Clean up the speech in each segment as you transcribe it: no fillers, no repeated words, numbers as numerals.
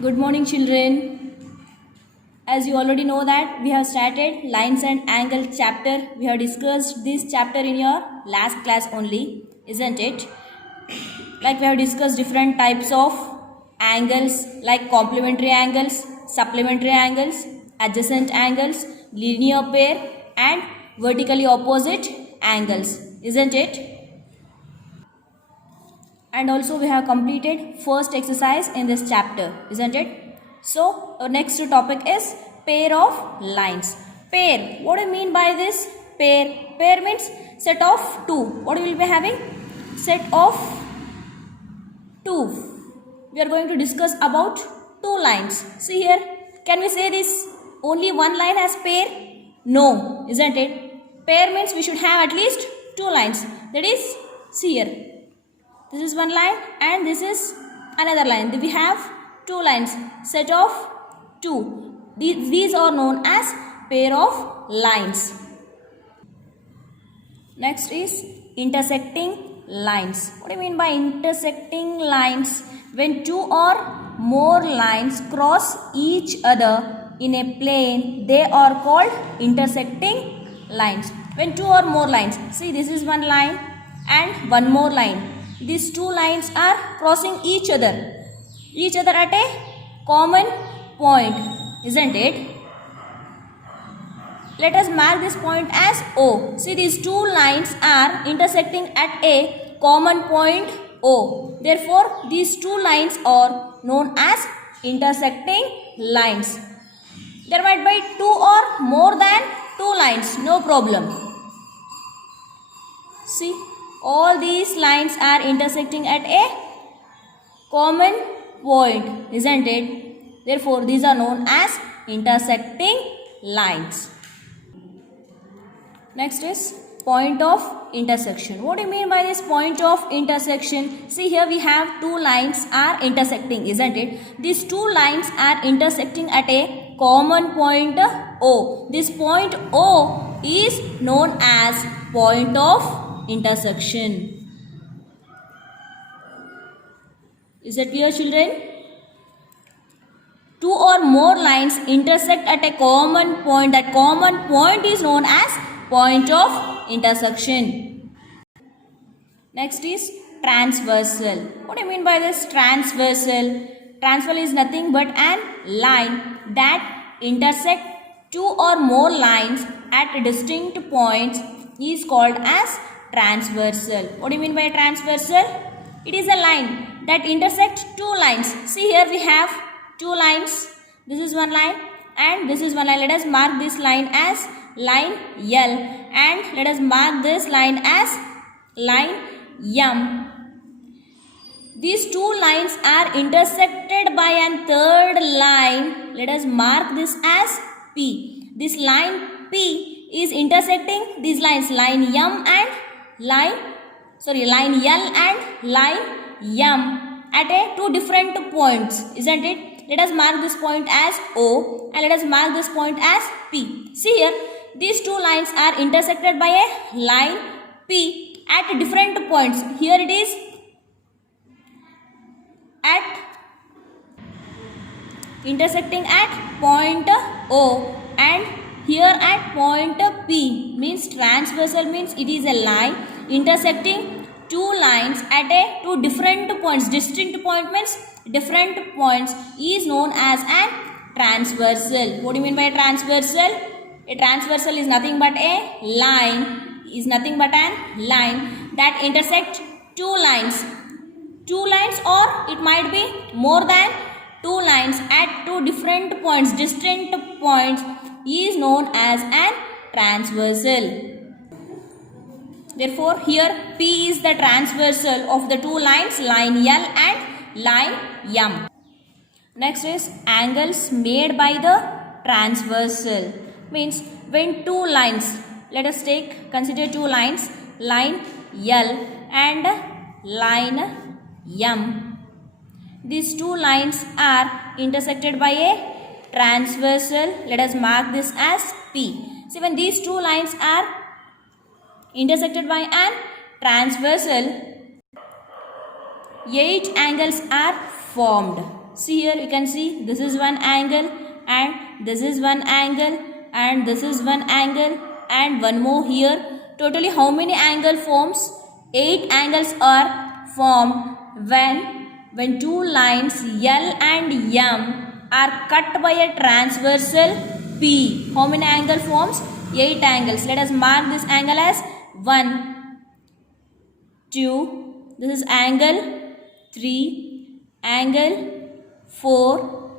Good morning, children. As you already know that we have started lines and angle chapter. We have discussed this chapter in your last class only, isn't it? Like we have discussed different types of angles like complementary angles, supplementary angles, adjacent angles, linear pair and vertically opposite angles, isn't it? And also we have completed first exercise in this chapter, isn't it? So our next topic is pair of lines. Pair, what do you mean by this? Pair means set of two. What we will be having? Set of two. We are going to discuss about two lines. See here, can we say this only one line has pair? No, isn't it? Pair means we should have at least two lines. That is, see here. This is one line and this is another line. We have two lines, set of two. These are known as pair of lines. Next is intersecting lines. What do you mean by intersecting lines? When two or more lines cross each other in a plane, they are called intersecting lines. When two or more lines, see this is one line and one more line. These two lines are crossing each other at a common point, isn't it? Let us mark this point as O. See, these two lines are intersecting at a common point O. Therefore, these two lines are known as intersecting lines. There might be two or more than two lines, no problem. See, all these lines are intersecting at a common point, isn't it? Therefore, these are known as intersecting lines. Next is point of intersection. What do you mean by this point of intersection? See here we have two lines are intersecting, isn't it? These two lines are intersecting at a common point O. This point O is known as point of intersection. Is that clear, children? Two or more lines intersect at a common point. That common point is known as point of intersection. Next is transversal. What do you mean by this transversal? Transversal is nothing but an line that intersect two or more lines at distinct points is called as transversal. What do you mean by transversal? It is a line that intersects two lines. See here we have two lines. This is one line and this is one line. Let us mark this line as line L and let us mark this line as line M. These two lines are intersected by a third line. Let us mark this as P. This line P is intersecting these lines line M and line L and line M at a two different points, isn't it? Let us mark this point as O and let us mark this point as P. See here, these two lines are intersected by a line P at different points. Here it is at intersecting at point O and here at point P. Means transversal means it is a line intersecting two lines at a two different points. Distinct point means different points is known as an transversal. What do you mean by transversal? A transversal is nothing but a line, is nothing but an line that intersect two lines. Two lines or it might be more than two lines at two different points, distinct points is known as an transversal. Therefore, here P is the transversal of the two lines, line L and line M. Next is angles made by the transversal. Means when two lines, let us consider two lines, line L and line M. These two lines are intersected by a transversal. Let us mark this as P. See, when these two lines are intersected by an transversal, 8 angles are formed. See here, you can see this is one angle, and this is one angle, and this is one angle, and one more here. Totally how many angle forms? 8 angles are formed when two lines L and M are cut by a transversal P. How many angle forms? 8 angles. Let us mark this angle as 1, 2, this is angle 3, angle 4,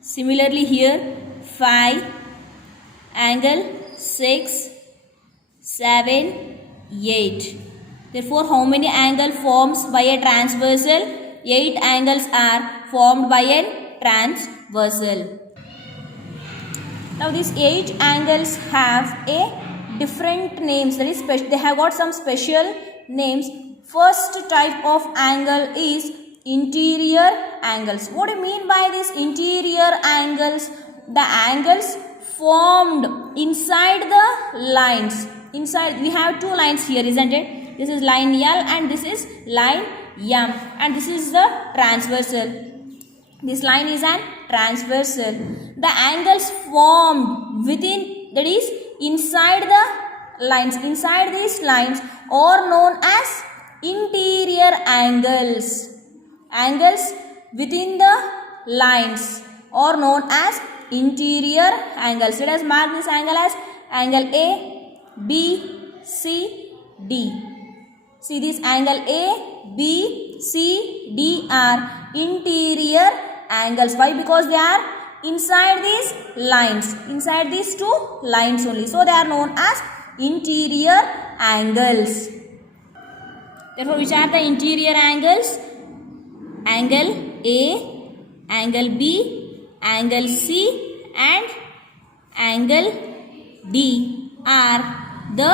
similarly here 5, angle 6, 7, 8. Therefore, how many angle forms by a transversal? 8 angles are formed by a transversal. Now these 8 angles have a different names, that is they have got some special names. First type of angle is interior angles. What do you mean by this interior angles? The angles formed inside the lines. Inside we have two lines here, isn't it? This is line L and this is line M, and this is the transversal. This line is an transversal. The angles formed within, that is inside the lines, inside these lines are known as interior angles. Angles within the lines are known as interior angles. Let us mark this angle as angle A, B, C, D. See, this angle A, B, C, D are interior angles. Why? Because they are inside these lines, inside these two lines only. So they are known as interior angles. Therefore, which are the interior angles? Angle A, angle B, angle C and angle D are the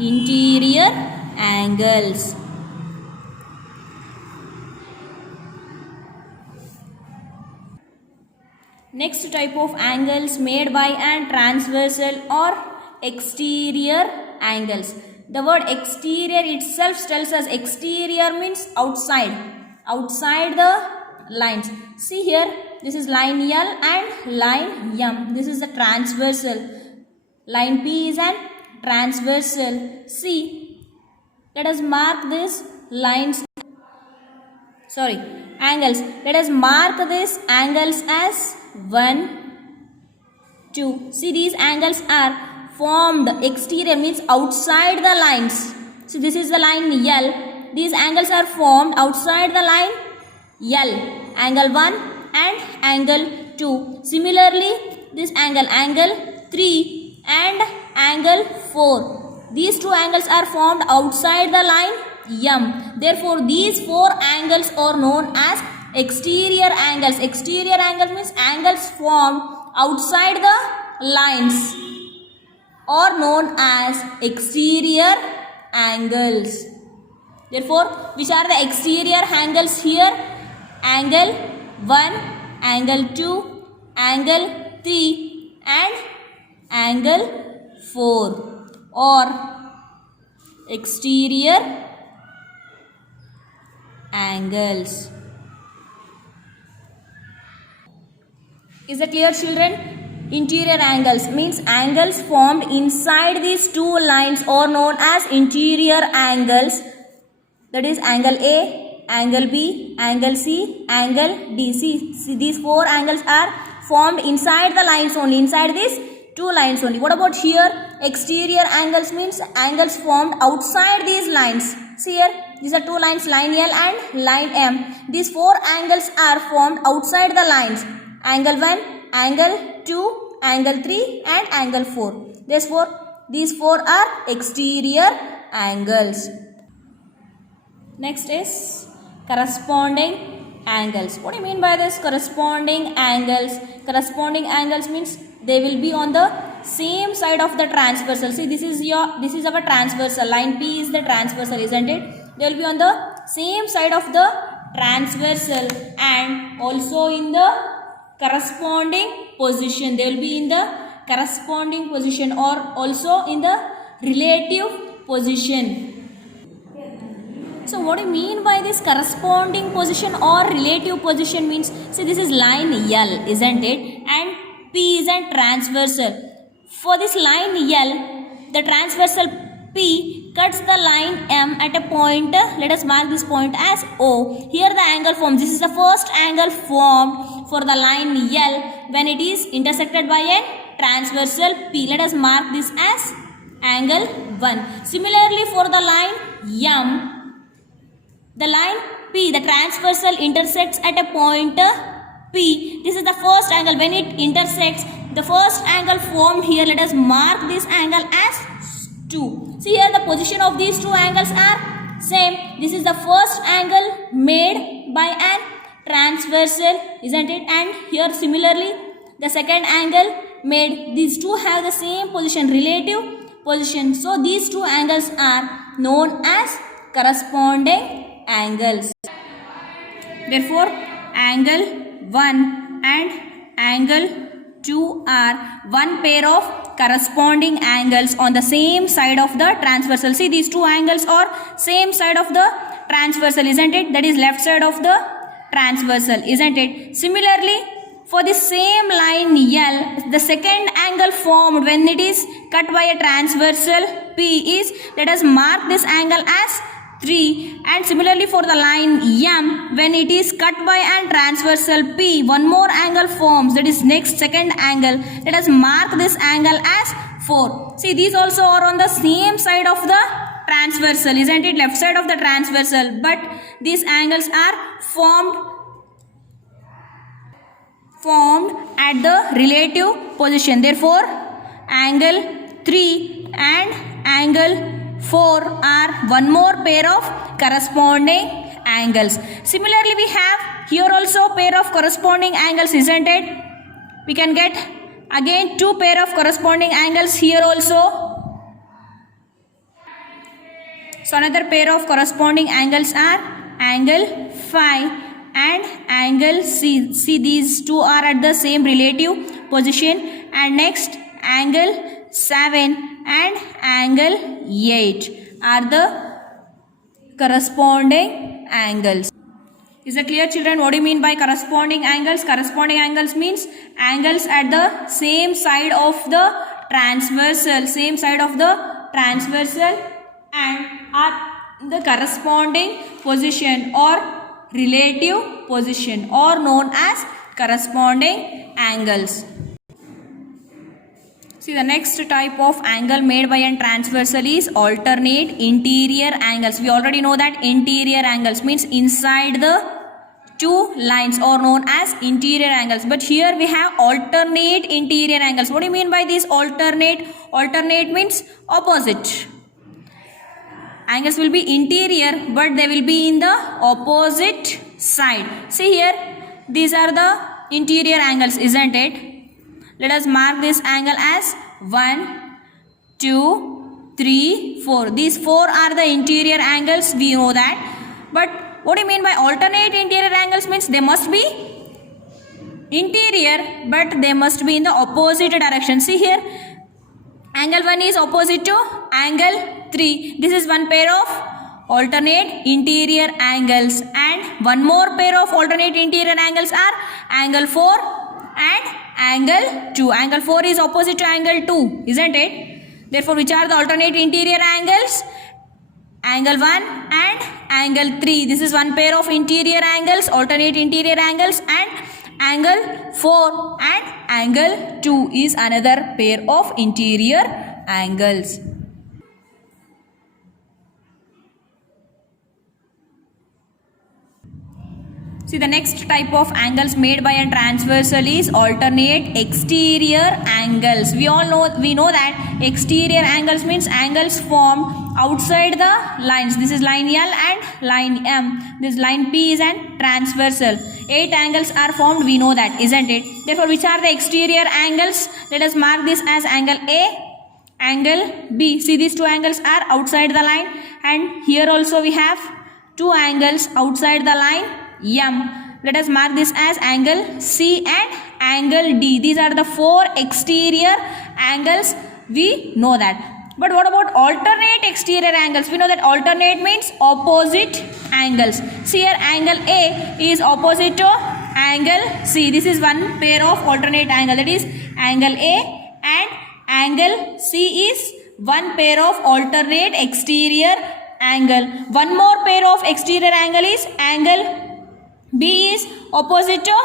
interior angles. Next type of angles made by a transversal or exterior angles. The word exterior itself tells us exterior means outside, outside the lines. See here, this is line L and line M. This is the transversal. Line P is an transversal. See, let us mark this lines. Angles. Let us mark these angles as 1, 2. See, these angles are formed. Exterior means outside the lines. So this is the line L. These angles are formed outside the line L. Angle 1 and angle 2. Similarly, this angle 3 and angle 4. These two angles are formed outside the line M. Therefore, these 4 angles are known as exterior angles. Exterior angle means angles formed outside the lines are known as exterior angles. Therefore, which are the exterior angles here? Angle 1, angle 2, angle 3 and angle 4 or exterior angles. Is that clear, children? Interior angles means angles formed inside these two lines are known as interior angles. That is angle A, angle B, angle C, angle D. See, these 4 angles are formed inside the lines only, inside these 2 lines only. What about here? Exterior angles means angles formed outside these lines. See here, these are 2 lines, line L and line M. These 4 angles are formed outside the lines. Angle 1, angle 2, angle 3 and angle 4. Therefore, these 4 are exterior angles. Next is corresponding angles. What do you mean by this corresponding angles? Corresponding angles means they will be on the same side of the transversal. See, this is our transversal. Line P is the transversal, isn't it? They will be on the same side of the transversal and also in the corresponding position. They will be in the corresponding position or also in the relative position. So what do you mean by this corresponding position or relative position means? See, this is line L, isn't it? And P is a transversal. For this line L, the transversal P cuts the line M at a point. Let us mark this point as O. Here the angle formed. This is the first angle formed for the line L when it is intersected by a transversal P. Let us mark this as angle 1. Similarly, for the line M, the line P, the transversal intersects at a point P. This is the first angle. When it intersects, the first angle formed here, let us mark this angle as 2. See here, the position of these two angles are same. This is the first angle made by an transversal, isn't it? And here similarly, the second angle made. These two have the same position, relative position. So these two angles are known as corresponding angles. Therefore, angle 1 and angle 2 are one pair of corresponding angles on the same side of the transversal. See, these two angles are same side of the transversal, isn't it? That is left side of the transversal, isn't it? Similarly, for the same line L, the second angle formed when it is cut by a transversal P is, let us mark this angle as 3. And similarly for the line M, when it is cut by a transversal P, one more angle forms, that is next second angle. Let us mark this angle as 4. See, these also are on the same side of the transversal, isn't it? Left side of the transversal, but these angles are formed at the relative position. Therefore, angle 3 and angle 4 are one more pair of corresponding angles. Similarly, we have here also pair of corresponding angles, isn't it? We can get again two pair of corresponding angles here also. So another pair of corresponding angles are angle 5 and angle C. See, these two are at the same relative position. And next, angle 7 and angle 8 are the corresponding angles. Is it clear, children? What do you mean by corresponding angles? Corresponding angles means angles at the same side of the transversal, and are the corresponding position or relative position, or known as corresponding angles. See, the next type of angle made by a transversal is alternate interior angles. We already know that interior angles means inside the two lines, or known as interior angles. But here we have alternate interior angles. What do you mean by this alternate? Alternate means opposite. Angles will be interior, but they will be in the opposite side. See here, these are the interior angles, isn't it? Let us mark this angle as 1, 2, 3, 4. These 4 are the interior angles, we know that. But what do you mean by alternate interior angles? Means they must be interior, but they must be in the opposite direction. See here, angle 1 is opposite to angle 3. This is one pair of alternate interior angles, and one more pair of alternate interior angles are angle 4 and angle 2. Angle 4 is opposite to angle 2, isn't it? Therefore, which are the alternate interior angles? Angle 1 and angle 3. This is one pair of interior angles, alternate interior angles, and angle 4 and angle 2 is another pair of interior angles. See, the next type of angles made by a transversal is alternate exterior angles. We know that exterior angles means angles formed outside the lines. This is line L and line M. This line P is an transversal. 8 angles are formed, we know that, isn't it? Therefore, which are the exterior angles? Let us mark this as angle A, angle B. See, these two angles are outside the line, and here also we have two angles outside the line M. Let us mark this as angle C and angle D. These are the 4 exterior angles, we know that. But what about alternate exterior angles? We know that alternate means opposite angles. See here, angle A is opposite to angle C. This is one pair of alternate angle, that is angle A, and angle C is one pair of alternate exterior angle. One more pair of exterior angle is angle B is opposite to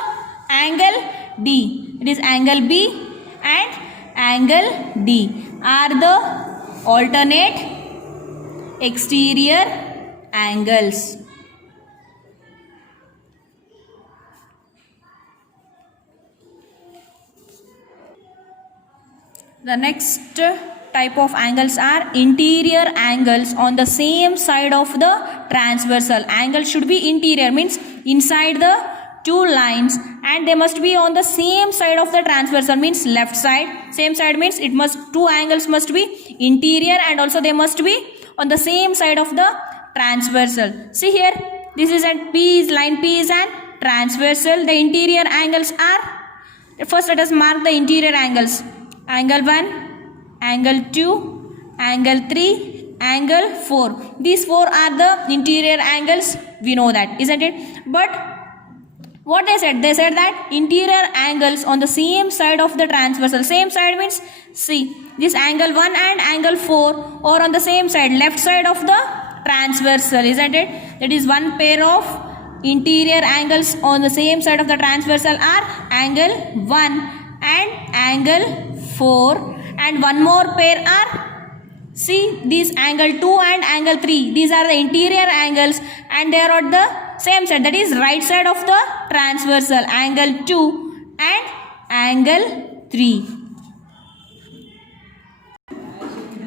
angle D. It is angle B and angle D are the alternate exterior angles. The next type of angles are interior angles on the same side of the transversal. Angle should be interior, means inside the two lines, and they must be on the same side of the transversal, means left side. Same side means it must, two angles must be interior and also they must be on the same side of the transversal. See here, this is at P is line P is an transversal. The interior angles are, first let us mark the interior angles. Angle 1, angle 2, angle 3, angle 4. These four are the interior angles. We know that, isn't it? But what they said that interior angles on the same side of the transversal. Same side means, see, this angle 1 and angle 4 are on the same side, left side of the transversal, isn't it? That is one pair of interior angles on the same side of the transversal are angle 1 and angle 4, and one more pair are, see, these angle 2 and angle 3. These are the interior angles and they are at the same side, that is right side of the transversal, angle 2 and angle 3.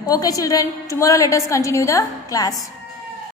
Okay children, tomorrow let us continue the class.